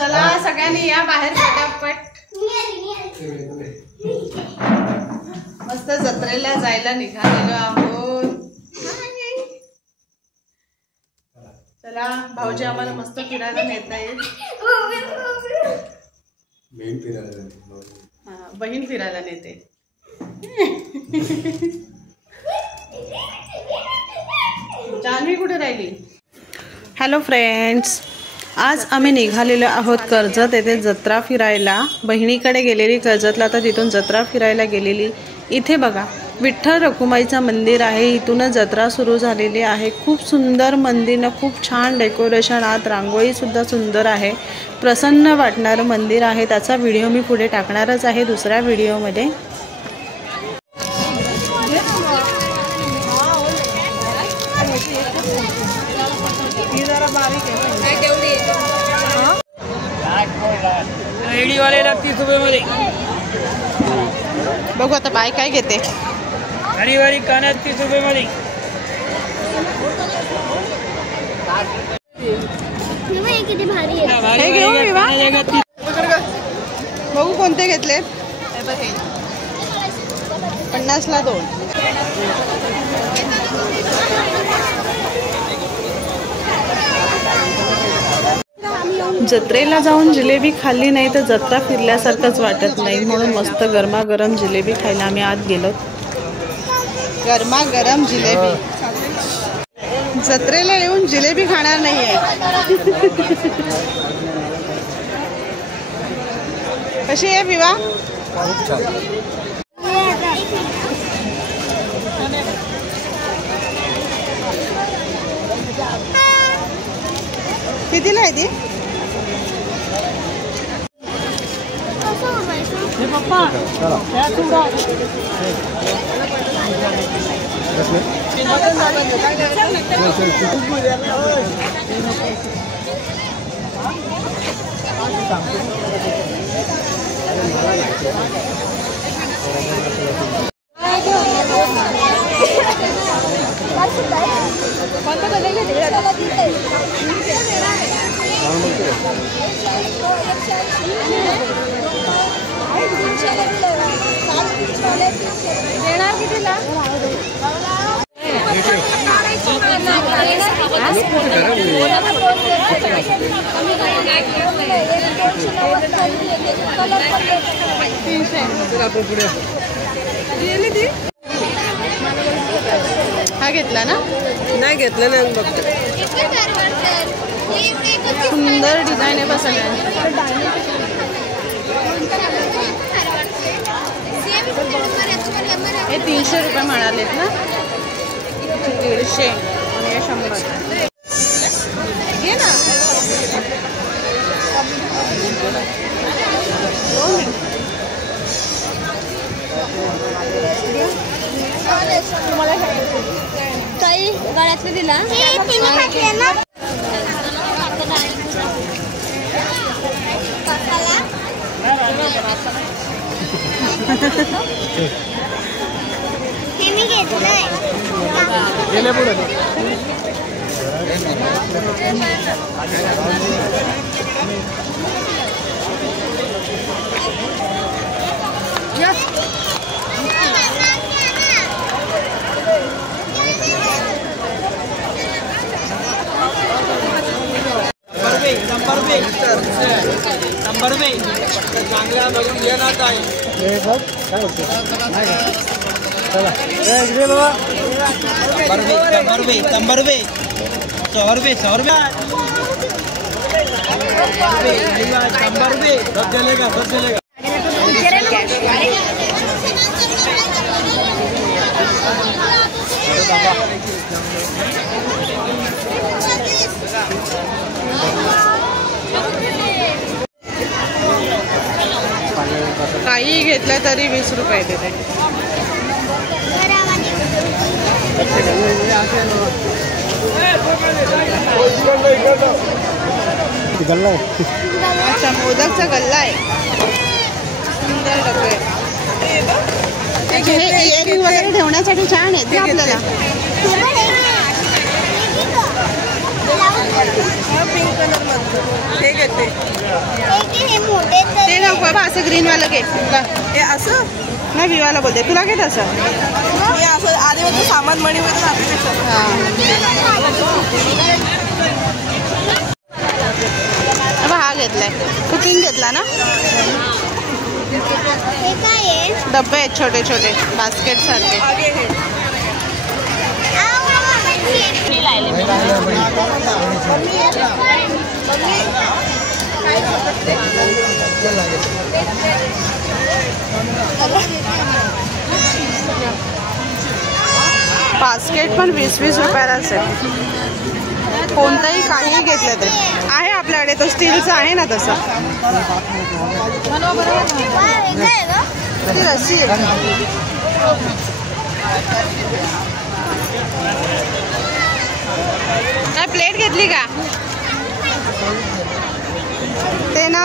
चला सगळ्यांनी या बाहेर फटाफट। मस्त जत्रेला जायला निघालेलो आहोत। चला भाऊजी आम्हाला मस्त फिरायला नेत आहेत। बहीण फिरायला नेते। जान्हवी कुठे राहिली? हॅलो फ्रेंड्स, आज आम्ही निघालेलो आहोत कर्जत येथे जत्रा फिरायला। बहिणीकडे गेलेली कर्जतला, तर तिथून जत्रा फिरायला गेलेली। इथे बघा विठ्ठल रखुमाईचं मंदिर आहे, इथूनच जत्रा सुरू झालेली आहे। खूप सुंदर मंदिर ना, खूप छान डेकोरेशन, आत रांगोळी सुद्धा सुंदर आहे। प्रसन्न वाटणारं मंदिर आहे। त्याचा व्हिडिओ मी पुढे टाकणारच आहे दुसऱ्या व्हिडिओमध्ये। बघू आता बाय काय घेते। हरिवारी कानात 30 रुपये मध्ये। किती भारी आहे हे घेऊ विवा। बघू कोणते घेतले। 50 ला 2। जत्रेला जाऊन जिलेबी खाल्ली नाही तर जत्रा फिरल्यासारखंच वाटत नाही, म्हणून मस्त गरमागरम जिलेबी खायला आम्ही आत गेलो। गरमागरम जिलेबी। जत्रेला येऊन जिलेबी खाणार नाहीये। कशी आहे विवा? कितीला आहे ती? देणार कितीला? हा घेतला ना? नाही घेतला नाही बघतो। सुंदर डिझाईन आहे बस हे 300 रुपये म्हणालेत ना। 150 आणि 100 घे ना। ताई गळ्यातले दिला नंबर में चांगल्या बघून घे ना ताई। नंबर में 100 रुपये 100 रुपये। नंबर में सब चलेगा सब चलेगा। काही घेतलं तरी 20 रुपये देते। गल्ला आहे। अच्छा मोदकचा गल्ला आहे। सुंदर डबे इयरिंग वगैरे ठेवण्यासाठी छान आहे ते आपल्याला। पिंक कलर मधलं हे घेते. हे मोठे ते नको बाबा, असं ग्रीन वाला घे. हे असं नाही विवाला बोलते, तुला घे तसं. मी असं आधी वगैरे सामान मणी वगैरे राहते. हा घेतलाय. तू पिंक घेतला ना. हे काय आहे? डब्बे आहेत छोटे छोटे बास्केट सारखे. बास्केट पण 20-20 रुपयालाच आहे. कोणताही काही घेतलं तरी आहे आपल्याकडे. तो स्टीलचा आहे ना तसं. ती रस्सी आहे. काय प्लेट घेतली का. ते ना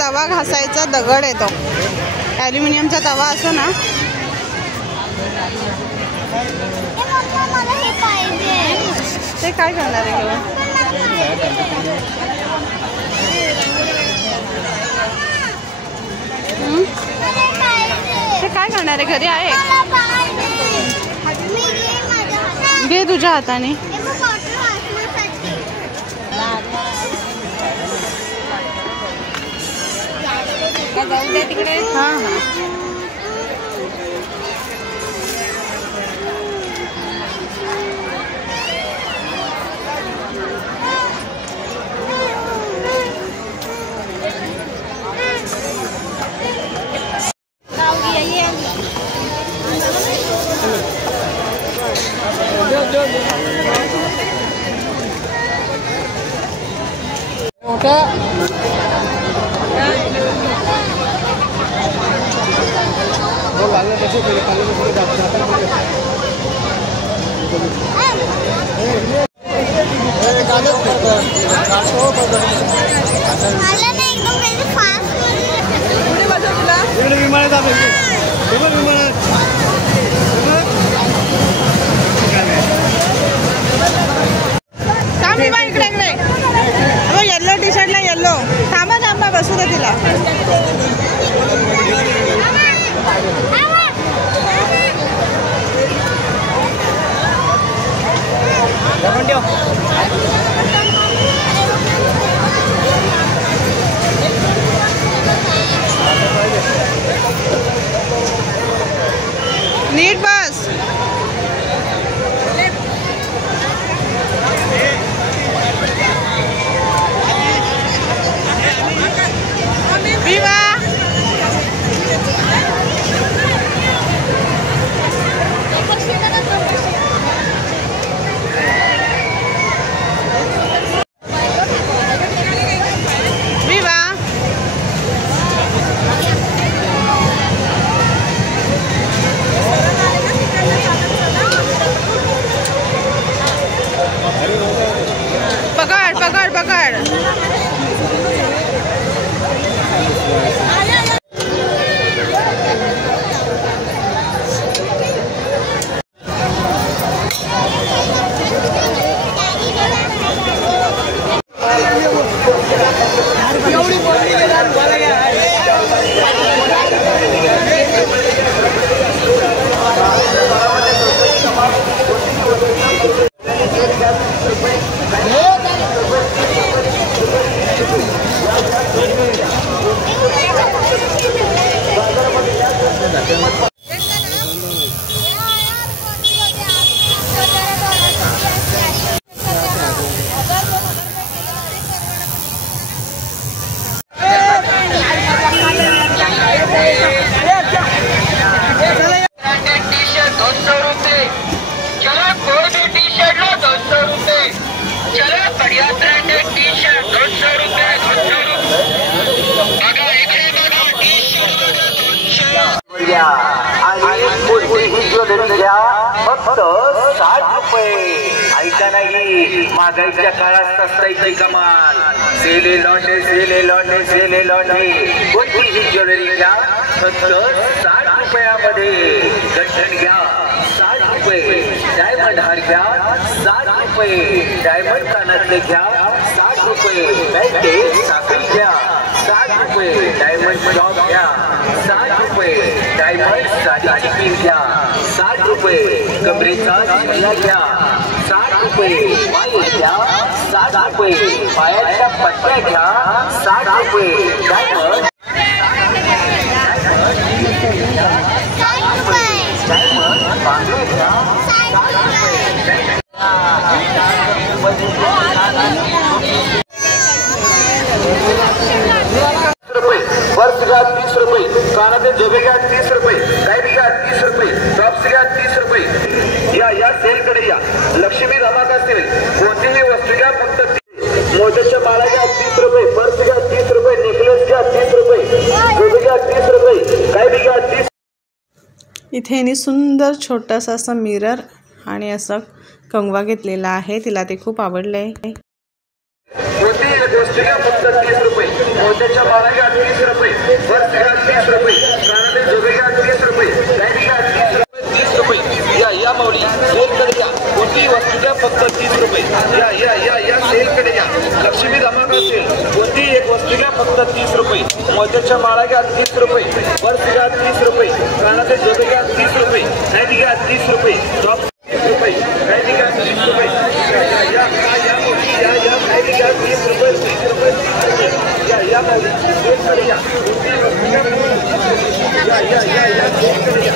तवा घासायचा दगड येतो. ॲल्युमिनियमचा तवा असतो ना. ते काय करणार आहे घेऊन. ते काय करणार आहे. घरी आहे. घे तुझ्या हाताने. तिकडे हां हां. येल्लो टी शर्टला येल्लो. थांबा थांबा बसू दे तिला. नीट बस. विवा पकड़ पकड़ पकड़. फक्त 60 रुपये. ऐका नाही, महागाईच्या काळात सस्ताईची कमाल. सेले लॉटे सेले लॉटे सेले लॉटे. कोणतीही ज्वेलरी घ्या फक्त 60 रुपयामध्ये. गंठण घ्या 60 रुपये. डायमंड हार घ्या 60 रुपये. डायमंड कानातले घ्या 60 रुपये, बँके साखळी घ्या 60 रुपये, डायमंड जॉब घ्या 60 रुपये, डायमंड साडीची पिन घ्या 60 रुपये, कमरेचा झुला घ्या 60 रुपये, पाय घ्या 60 रुपये, पायाच्या पट्ट्या घ्या 60 रुपये, डायमंड बांगड्या घ्या 60 रुपये, पर्स घ्या 30 रुपये, कानातले झोबे घ्या 30 रुपये, काय घ्या 30 रुपये, टॉप्स घ्या 30 रुपये. या सेलकडे या. लक्ष्मी धमाका सेल. कोणतीही वस्तू घ्या फक्त 30. मोत्याच्या माळा घ्या 30 रुपये, पर्स घ्या 30 रुपये, नेकलेस घ्या 30 रुपये, झोबे घ्या 30 रुपये, काय घ्या 30. इथे यांनी सुंदर छोटासा असा मिरर आणि असं कंगवा घेतलेला आहे. तिला ते खूप आवडलंय. कोणतीही गोष्ट घ्या फक्त 30 रुपये, मोत्याच्या माळा घ्या 30 रुपये, पर्स घ्या 30 रुपये, कानातले झोबे घ्या 30 रुपये, काय घ्या 30 रुपये, 30 रुपये. या माऊली सेलकडे या. कोणतीही वस्तू घ्या फक्त 30 रुपये. या सेलकडे या. लक्ष्मी धमाका सेल. कोणतीही एक वस्तू घ्या फक्त 30 रुपये, मोत्याच्या माळा घ्या 30 रुपये, पर्स घ्या 30 रुपये, कानातले झोबे घ्या 30 रुपये, काय घ्या 30 रुपये, टॉप 30 रुपये, काय घ्या 30 रुपये. या काय घ्या 30 रुपये, 30 रुपये. या माऊली सेलकडे या. या सेलकडे या.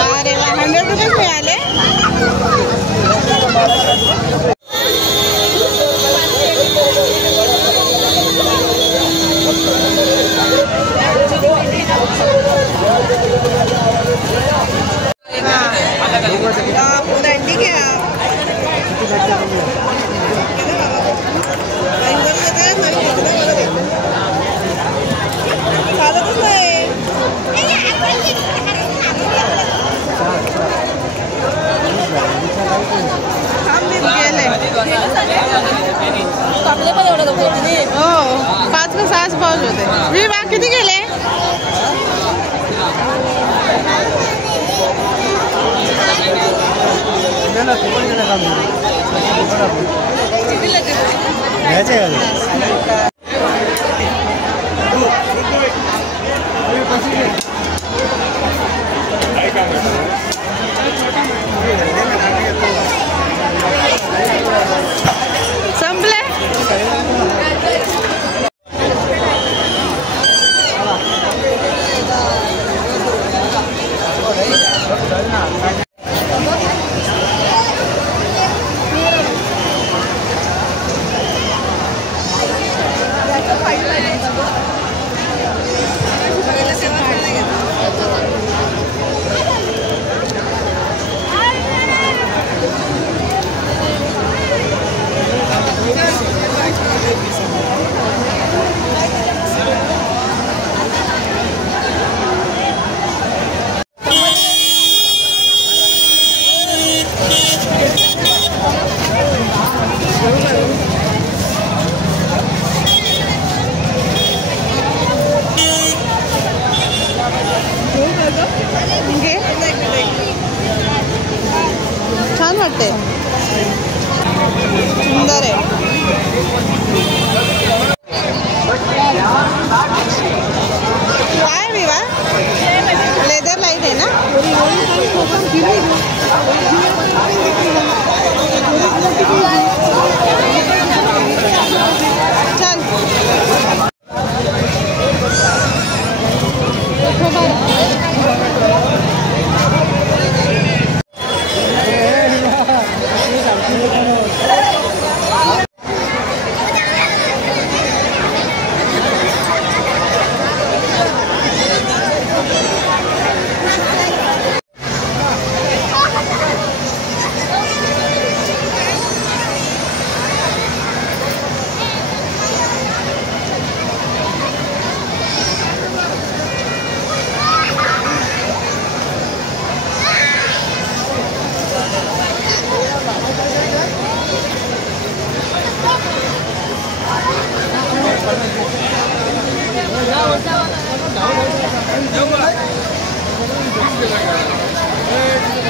अरे वा, 100 रुपये मिळाले. हो 5 का 6 पाऊल होते. विवा किती गेले? संपले.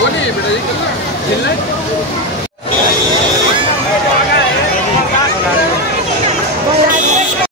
कोणी बेटा